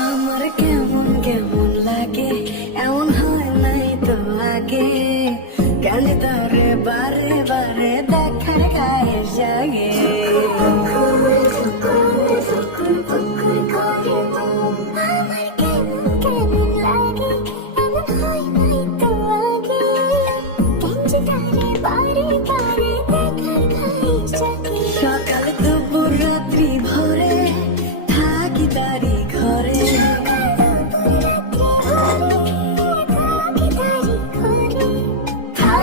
আমার কেমন কেমন লাগে এমন হয় নাই তো আগে কেন তারে বারে বারে দেখার গায়ে জাগে সকাল দুপুর রাত্রি ভরে থাকি তারি ঘরে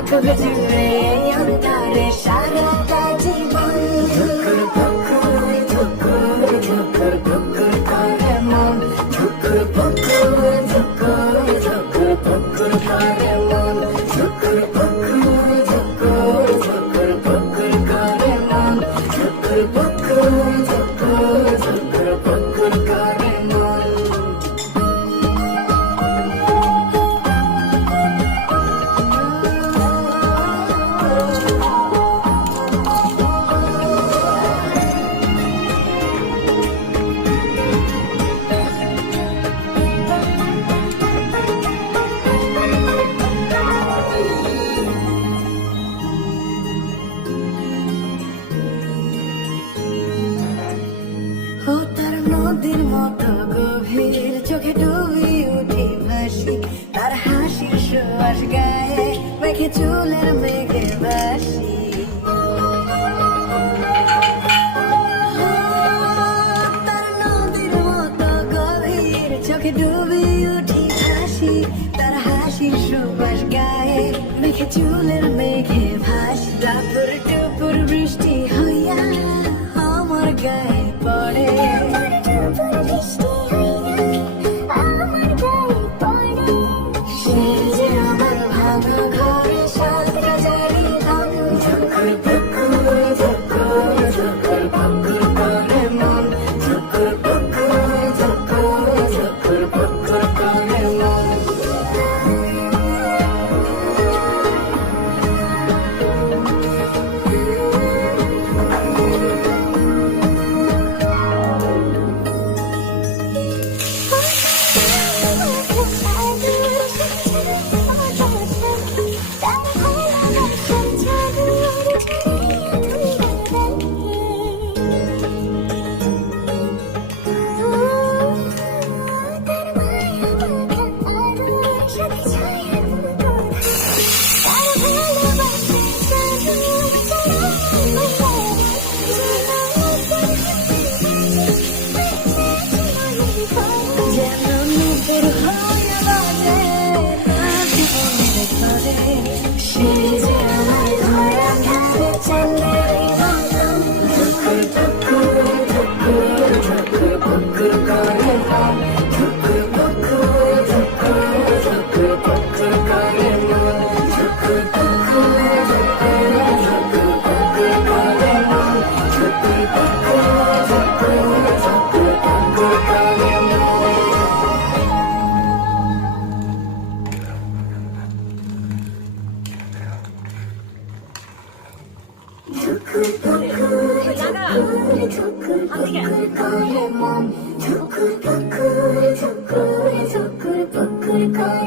থাকবে জুড়ে অন্তরে সারাটা জীবন ঠুকুর পুকুর ঠুকুর ঠুকুর পুকুর করে মন ঠুকুর পুকুর ঠুকুর ঠুকুর পুকুর করে মন ঠুকুর পুকুর ঠুকুর ঠুকুর পুকুর করে মন ঠুকুর পুকুর ঠুকুর ঠুকুর পুকুর করে মন ও তার নদীর মতো গভীর চোখে ডুবি উঠি ভাসি তার হাসির সুবাস গায়ে মেঘে চুলের মেঘে ভাসি তার নদীর মতো গভীর চোখে ডুবি উঠি ভাসি তার হাসির সুবাস গায়ে মেঘে চুলের মেঘে ভাসি টাপুর টুপুর বৃষ্টি হইয়া আমার গায়ে পড়ে সে যে আমার ভাঙা ঘরে সাঁতরা জারি ঝুকুর পুকুর ঝুকুর ঝুকুর পুকুর করে মন ঝুকুর পুকুর ঝুকুর ঝুকুর পুকুর করে মন ঠুকুর পুকুর ঠুকুর ঠুকুর ঠুকুর পুকুর করে